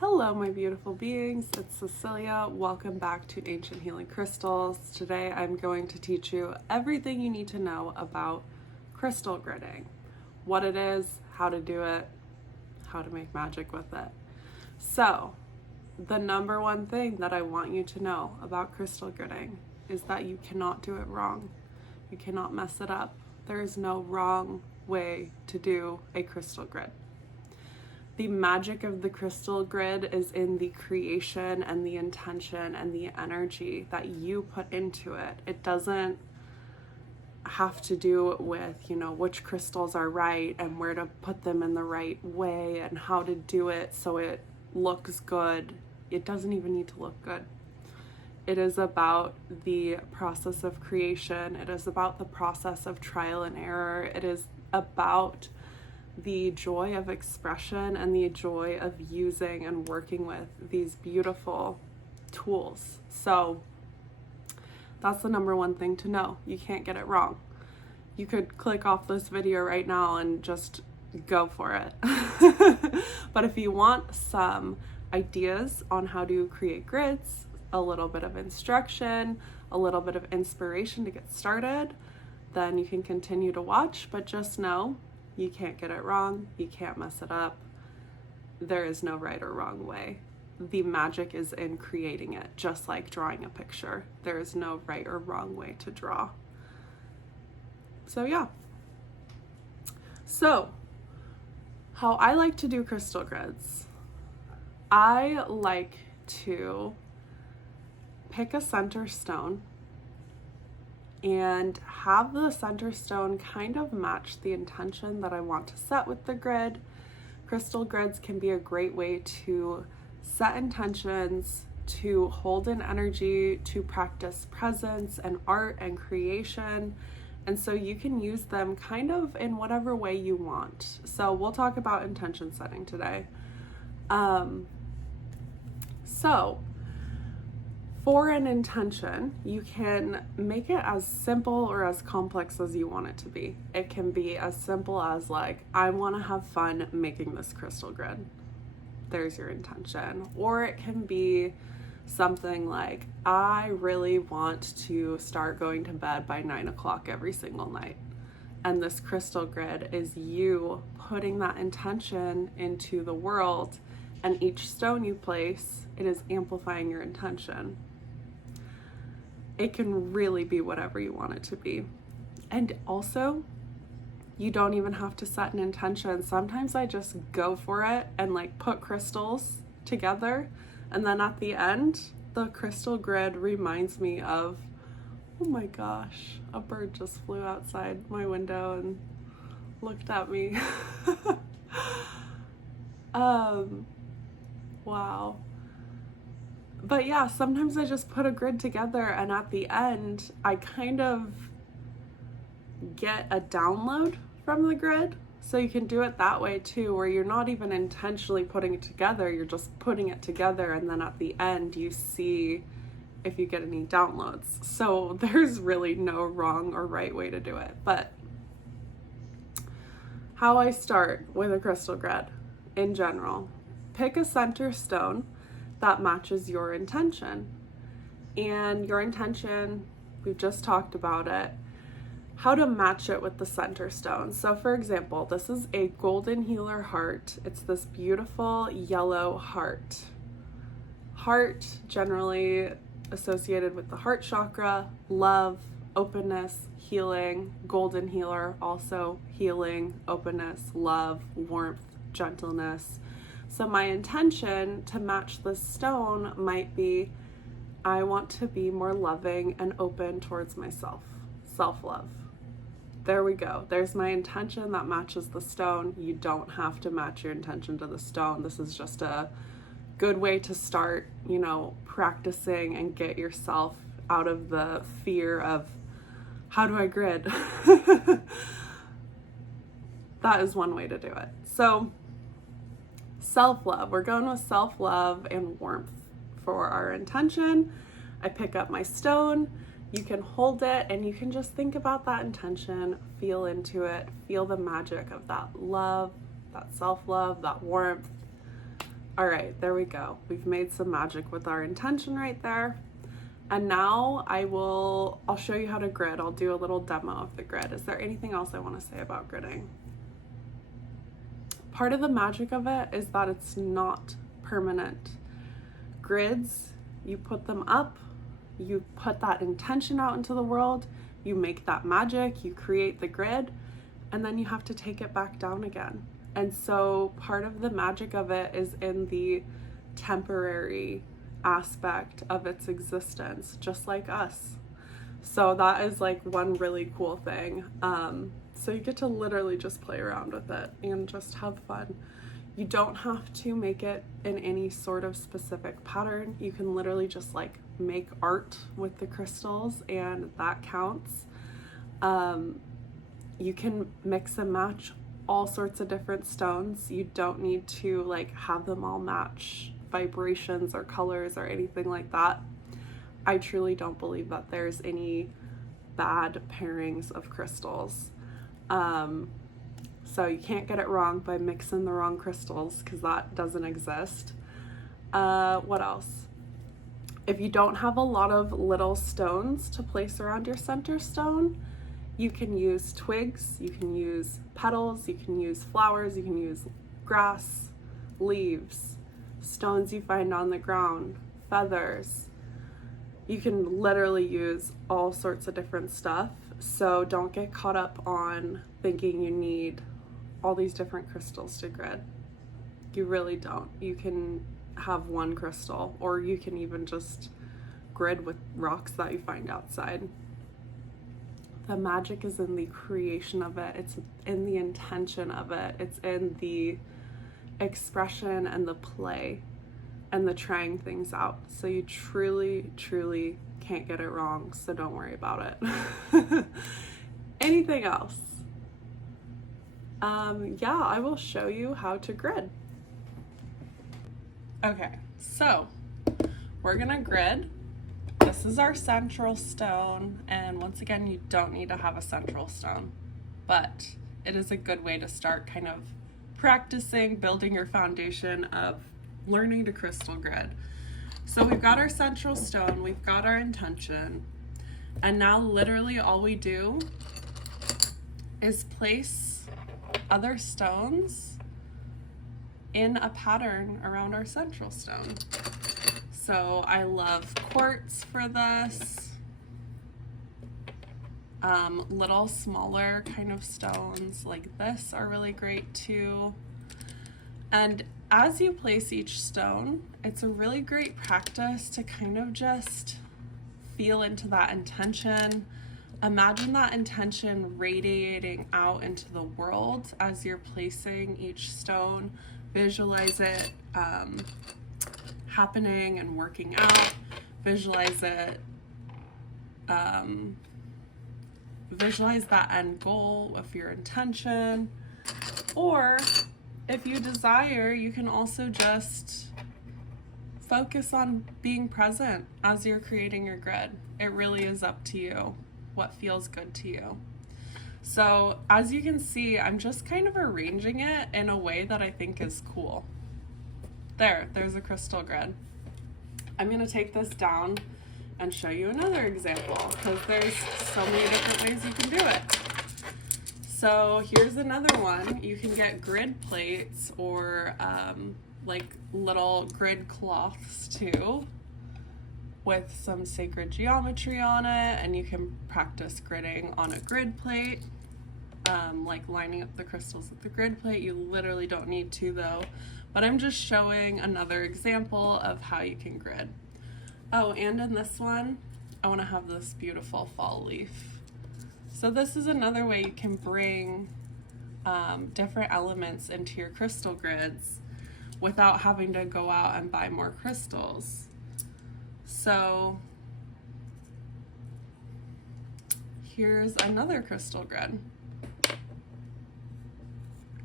Hello, my beautiful beings. It's Cecilia. Welcome back to Ancient Healing Crystals. Today I'm going to teach you everything you need to know about crystal gridding. What it is, how to do it, how to make magic with it. So, the number one thing that I want you to know about crystal gridding is that you cannot do it wrong. You cannot mess it up. There is no wrong way to do a crystal grid. The magic of the crystal grid is in the creation and the intention and the energy that you put into it. It doesn't have to do with, which crystals are right and where to put them in the right way and how to do it so it looks good. It doesn't even need to look good. It is about the process of creation. It is about the process of trial and error. It is about the joy of expression and the joy of using and working with these beautiful tools. So that's the number one thing to know. You can't get it wrong. You could click off this video right now and just go for it. But if you want some ideas on how to create grids, a little bit of instruction, a little bit of inspiration to get started, then you can continue to watch, but just know you can't get it wrong. You can't mess it up. There is no right or wrong way. The magic is in creating it, just like drawing a picture. There is no right or wrong way to draw. So yeah. So, how I like to do crystal grids. I like to pick a center stone and have the center stone kind of match the intention that I want to set with the grid. Crystal grids can be a great way to set intentions, to hold in energy, to practice presence and art and creation. And so you can use them kind of in whatever way you want. So we'll talk about intention setting today. For an intention, you can make it as simple or as complex as you want it to be. It can be as simple as like, I want to have fun making this crystal grid. There's your intention. Or it can be something like, I really want to start going to bed by 9 o'clock every single night. And this crystal grid is you putting that intention into the world, and each stone you place, it is amplifying your intention. It can really be whatever you want it to be. And also, you don't even have to set an intention. Sometimes I just go for it and like put crystals together. And then at the end, the crystal grid reminds me of, oh my gosh, a bird just flew outside my window and looked at me. Wow. But yeah, sometimes I just put a grid together and at the end, I kind of get a download from the grid. So you can do it that way too, where you're not even intentionally putting it together, you're just putting it together, and then at the end you see if you get any downloads. So there's really no wrong or right way to do it. But how I start with a crystal grid in general, pick a center stone that matches your intention. And your intention, we've just talked about it, how to match it with the center stone. So for example, this is a golden healer heart. It's this beautiful yellow heart. Heart generally associated with the heart chakra, love, openness, healing. Golden healer, also healing, openness, love, warmth, gentleness. So my intention to match this stone might be, I want to be more loving and open towards myself. Self-love. There we go. There's my intention that matches the stone. You don't have to match your intention to the stone. This is just a good way to start, practicing and get yourself out of the fear of, how do I grid? That is one way to do it. So self-love. We're going with self-love and warmth for our intention. I pick up my stone. You can hold it and you can just think about that intention, feel into it, feel the magic of that love, that self-love, that warmth. All right, there we go. We've made some magic with our intention right there. And now I'll show you how to grid. I'll do a little demo of the grid. Is there anything else I want to say about gridding? Part of the magic of it is that it's not permanent. Grids, you put them up, you put that intention out into the world, you make that magic, you create the grid, and then you have to take it back down again. And so part of the magic of it is in the temporary aspect of its existence, just like us. So that is like one really cool thing. So you get to literally just play around with it and just have fun. You don't have to make it in any sort of specific pattern. You can literally just like make art with the crystals, and that counts. You can mix and match all sorts of different stones. You don't need to like have them all match vibrations or colors or anything like that. I truly don't believe that there's any bad pairings of crystals. So you can't get it wrong by mixing the wrong crystals, because that doesn't exist. What else? If you don't have a lot of little stones to place around your center stone, you can use twigs, you can use petals, you can use flowers, you can use grass, leaves, stones you find on the ground, feathers. You can literally use all sorts of different stuff. So don't get caught up on thinking you need all these different crystals to grid. You really don't. You can have one crystal, or you can even just grid with rocks that you find outside. The magic is in the creation of it. It's in the intention of it. It's in the expression and the play and the trying things out. So you truly, truly can't get it wrong. So don't worry about it. Anything else? Yeah, I will show you how to grid. Okay, so we're gonna grid. This is our central stone, and once again, you don't need to have a central stone, but it is a good way to start kind of practicing, building your foundation of learning to crystal grid. So we've got our central stone, we've got our intention, and now literally all we do is place other stones in a pattern around our central stone. So I love quartz for this. Little smaller kind of stones like this are really great too. And as you place each stone, it's a really great practice to kind of just feel into that intention. Imagine that intention radiating out into the world as you're placing each stone. Visualize it happening and working out. Visualize it, visualize that end goal of your intention. Or if you desire, you can also just focus on being present as you're creating your grid. It really is up to you what feels good to you. So as you can see, I'm just kind of arranging it in a way that I think is cool. There's a crystal grid. I'm gonna take this down and show you another example, because there's so many different ways you can do it. So here's another one. You can get grid plates or like little grid cloths too, with some sacred geometry on it, and you can practice gridding on a grid plate, like lining up the crystals with the grid plate. You literally don't need to though, but I'm just showing another example of how you can grid. Oh, and in this one, I want to have this beautiful fall leaf. So this is another way you can bring different elements into your crystal grids without having to go out and buy more crystals. So here's another crystal grid.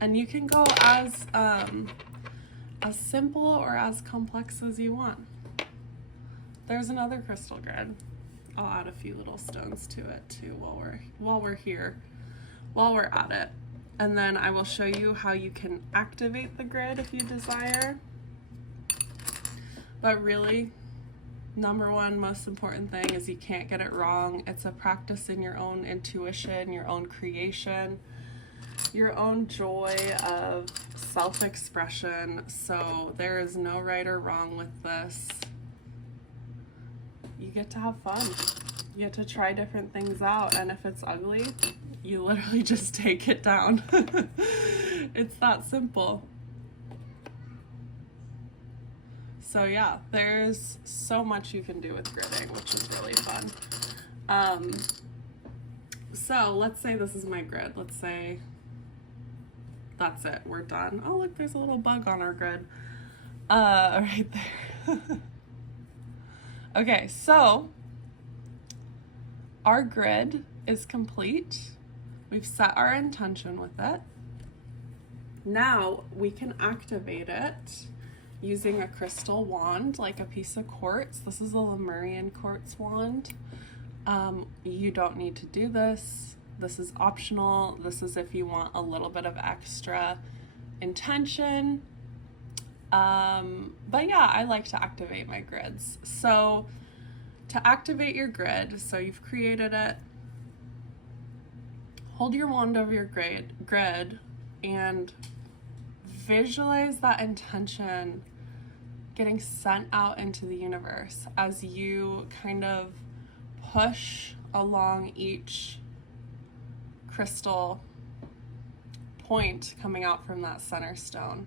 And you can go as simple or as complex as you want. There's another crystal grid. I'll add a few little stones to it too while we're here, while we're at it. And then I will show you how you can activate the grid if you desire. But really, number one most important thing is you can't get it wrong. It's a practice in your own intuition, your own creation, your own joy of self-expression. So there is no right or wrong with this. You get to have fun. You get to try different things out, and if it's ugly, you literally just take it down. It's that simple. So yeah, there's so much you can do with gridding, which is really fun. So let's say this is my grid. Let's say that's it, we're done. Oh look, there's a little bug on our grid. Right there. Okay, so our grid is complete. We've set our intention with it. Now we can activate it using a crystal wand, like a piece of quartz. This is a Lemurian quartz wand. You don't need to do this. This is optional. This is if you want a little bit of extra intention. But yeah, I like to activate my grids. So to activate your grid, so you've created it, hold your wand over your grid and visualize that intention getting sent out into the universe as you kind of push along each crystal point coming out from that center stone.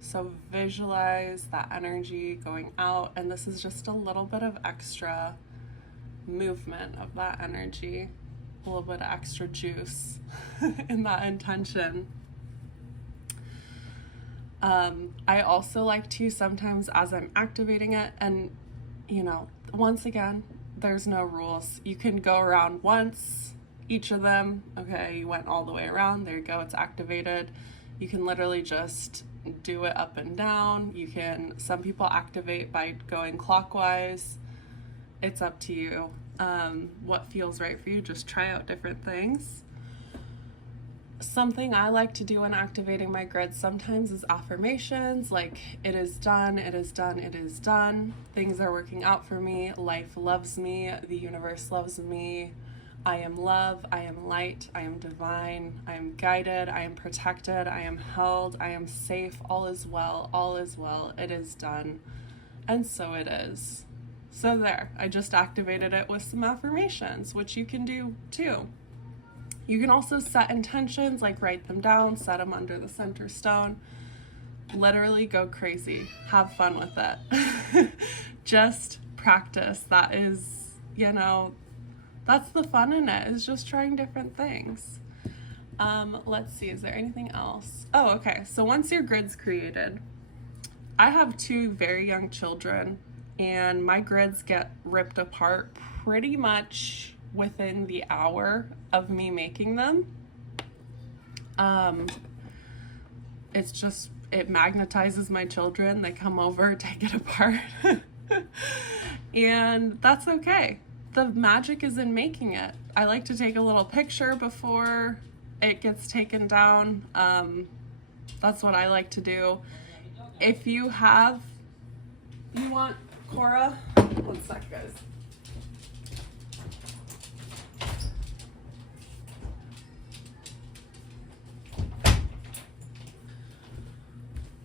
So visualize that energy going out, and this is just a little bit of extra movement of that energy, a little bit of extra juice in that intention. I also like to sometimes, as I'm activating it, and you know, once again, there's no rules. You can go around once, each of them. Okay, you went all the way around. There you go, it's activated. You can literally just do it up and down. You can, some people activate by going clockwise. It's up to you. What feels right for you. Just try out different things. Something I like to do when activating my grid sometimes is affirmations, like it is done, it is done, it is done. Things are working out for me. Life loves me. The universe loves me. I am love. I am light. I am divine. I am guided. I am protected. I am held. I am safe. All is well. All is well. It is done. And so it is. So there, I just activated it with some affirmations, which you can do too. You can also set intentions, like write them down, set them under the center stone. Literally go crazy. Have fun with it. Just practice. That is, you know, that's the fun in it, is just trying different things. Let's see, is there anything else? Oh, okay. So once your grid's created, I have 2 very young children, and my grids get ripped apart pretty much within the hour of me making them. It's just, it magnetizes my children. They come over, take it apart. And that's okay. The magic is in making it. I like to take a little picture before it gets taken down. That's what I like to do. If you have, you want Cora? 1 sec, guys.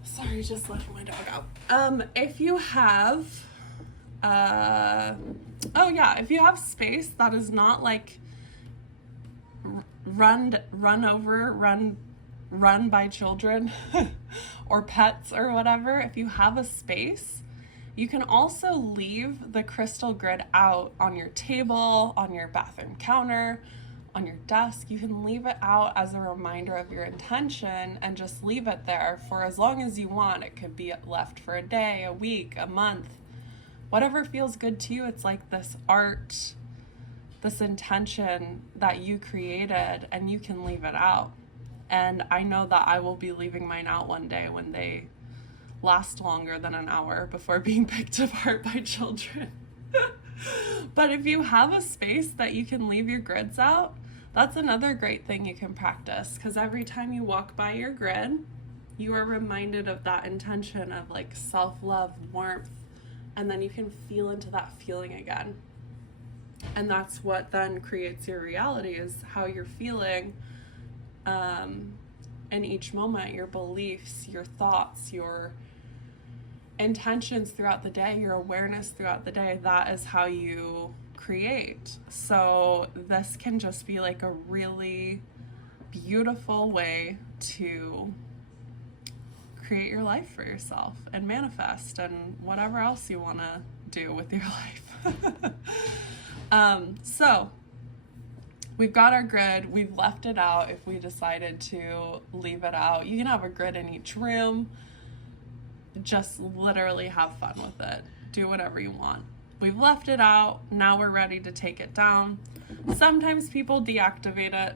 Sorry, just letting my dog out. If you have, if you have space that is not like run by children or pets or whatever, if you have a space, you can also leave the crystal grid out on your table, on your bathroom counter, on your desk. You can leave it out as a reminder of your intention and just leave it there for as long as you want. It could be left for a day, a week, a month, whatever feels good to you. It's like this art, this intention that you created, and you can leave it out. And I know that I will be leaving mine out one day when they last longer than an hour before being picked apart by children. But if you have a space that you can leave your grids out, that's another great thing you can practice, because every time you walk by your grid, you are reminded of that intention of like self-love, warmth, and then you can feel into that feeling again. And that's what then creates your reality, is how you're feeling in each moment, your beliefs, your thoughts, your intentions throughout the day, your awareness throughout the day. That is how you create. So this can just be like a really beautiful way to create your life for yourself and manifest and whatever else you want to do with your life. So we've got our grid. We've left it out if we decided to leave it out. You can have a grid in each room. Just literally have fun with it. Do whatever you want. We've left it out. Now we're ready to take it down. Sometimes people deactivate it,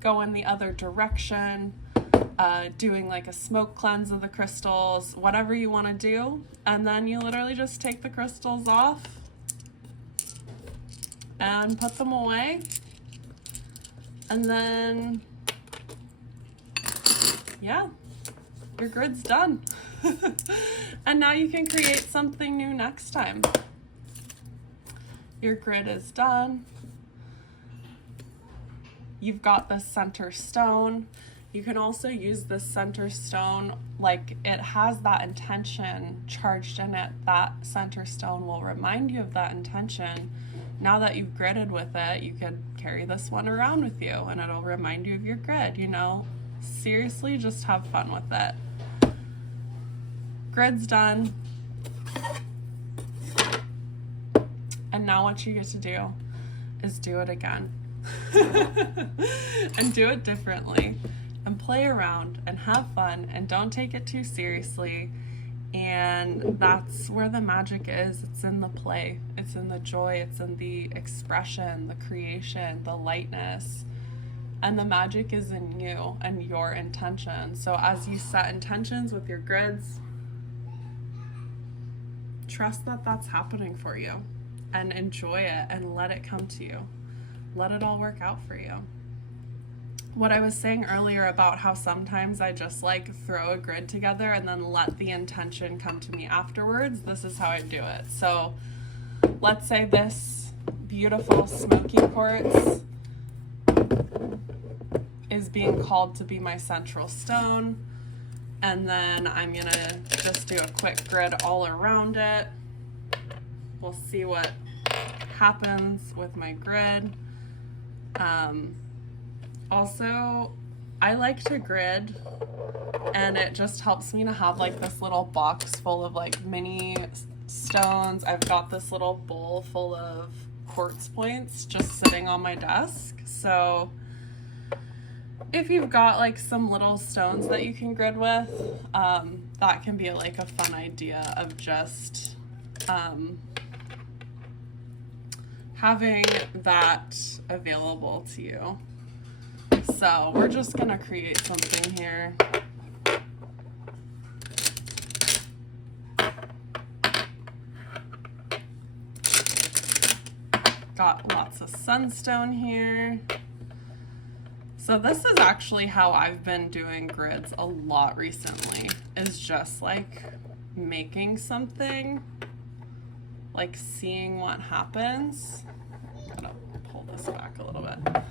go in the other direction, doing like a smoke cleanse of the crystals, whatever you want to do. And then you literally just take the crystals off and put them away. And then, yeah, your grid's done. And now you can create something new next time. Your grid is done. You've got the center stone. You can also use this center stone, like it has that intention charged in it. That center stone will remind you of that intention. Now that you've gridded with it, you could carry this one around with you and it'll remind you of your grid, Seriously, just have fun with it. Grid's done. And now what you get to do is do it again. And do it differently. And play around and have fun and don't take it too seriously. And that's where the magic is. It's in the play. It's in the joy. It's in the expression, the creation, the lightness. And the magic is in you and your intention. So as you set intentions with your grids, trust that that's happening for you and enjoy it and let it come to you. Let it all work out for you. What I was saying earlier about how sometimes I just like throw a grid together and then let the intention come to me afterwards, this is how I do it. So let's say this beautiful smoky quartz is being called to be my central stone. And then I'm gonna just do a quick grid all around it. We'll see what happens with my grid. Also, I like to grid, and it just helps me to have like this little box full of like mini stones. I've got this little bowl full of quartz points just sitting on my desk. So if you've got like some little stones that you can grid with, that can be like a fun idea of just having that available to you. So we're just gonna create something here. Got lots of sunstone here. So this is actually how I've been doing grids a lot recently, is just like making something, like seeing what happens. I'm gonna pull this back a little bit.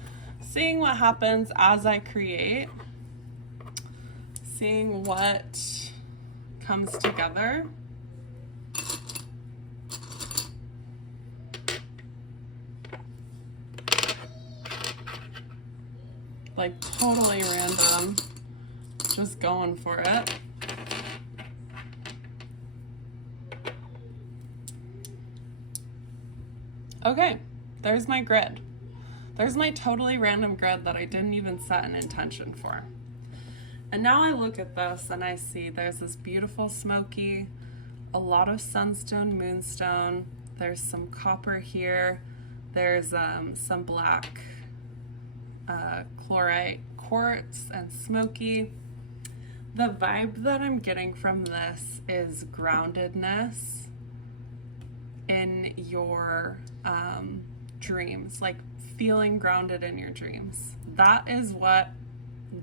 Seeing what happens as I create, seeing what comes together. Like totally random, just going for it. Okay, there's my grid. There's my totally random grid that I didn't even set an intention for. And now I look at this and I see there's this beautiful smoky, a lot of sunstone, moonstone. There's some copper here. There's some black chlorite quartz and smoky. The vibe that I'm getting from this is groundedness in your dreams, like feeling grounded in your dreams. That is what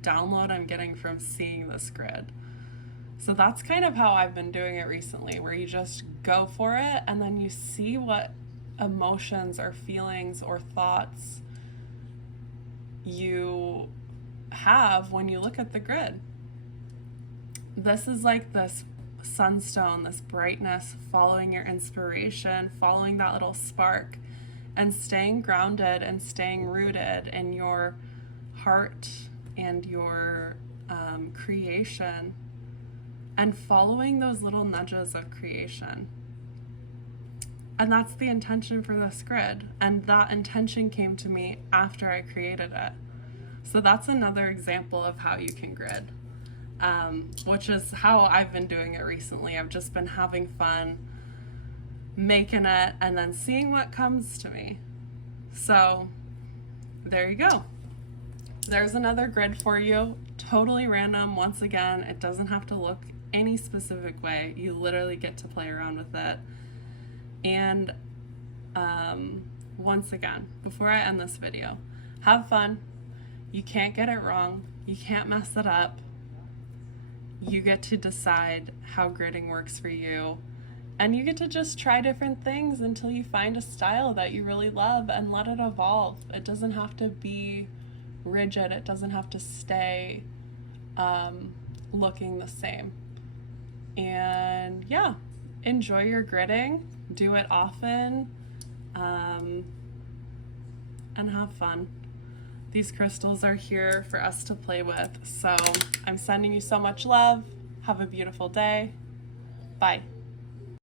download I'm getting from seeing this grid. So that's kind of how I've been doing it recently, where you just go for it and then you see what emotions or feelings or thoughts you have when you look at the grid. This is like this sunstone, this brightness, following your inspiration, following that little spark, and staying grounded and staying rooted in your heart and your creation, and following those little nudges of creation. And that's the intention for this grid. And that intention came to me after I created it. So that's another example of how you can grid, which is how I've been doing it recently. I've just been having fun making it and then seeing what comes to me. So there you go. There's another grid for you. Totally random. Once again, it doesn't have to look any specific way. You literally get to play around with it. And once again, before I end this video, have fun. You can't get it wrong. You can't mess it up. You get to decide how gridding works for you. And you get to just try different things until you find a style that you really love and let it evolve. It doesn't have to be rigid. It doesn't have to stay looking the same. And yeah, enjoy your gridding. Do it often, and have fun. These crystals are here for us to play with. So I'm sending you so much love. Have a beautiful day. Bye.